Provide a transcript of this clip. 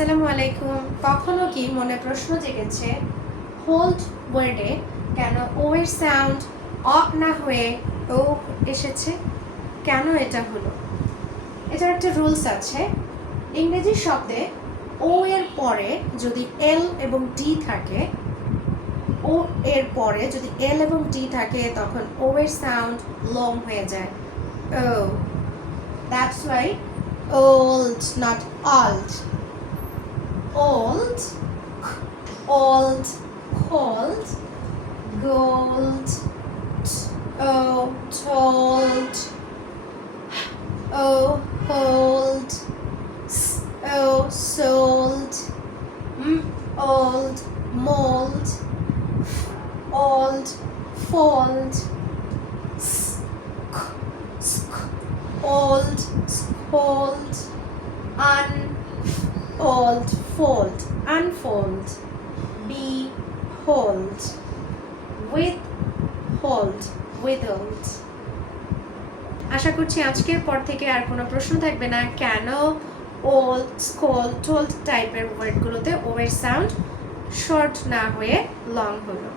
আসসালামু আলাইকুম। কখনো কি মনে প্রশ্ন জেগেছে হোল্ড ওয়ার্ডে কেন ও এর সাউন্ড অ না হয়ে ও এসেছে? কেন এটা হলো? এটার একটা রুলস আছে। ইংরেজি শব্দে ও এর পরে যদি এল এবং টি থাকে, ও এর পরে যদি এল এবং টি থাকে তখন ও এর সাউন্ড লং হয়ে যায়। Oh, that's why old, not old. Old, old, cold, gold, oh, told, oh, hold, oh, sold, old, mold, old, fold, old, scold, old, fold, unfold, behold, withhold, withhold. আশা করছি আজকের পর থেকে আর কোনো প্রশ্ন থাকবে না কেন ওল্ড, স্কোল্ড, টোল্ড টাইপের ওয়ার্ডগুলোতে ও এর সাউন্ড শর্ট না হয়ে লং হলো।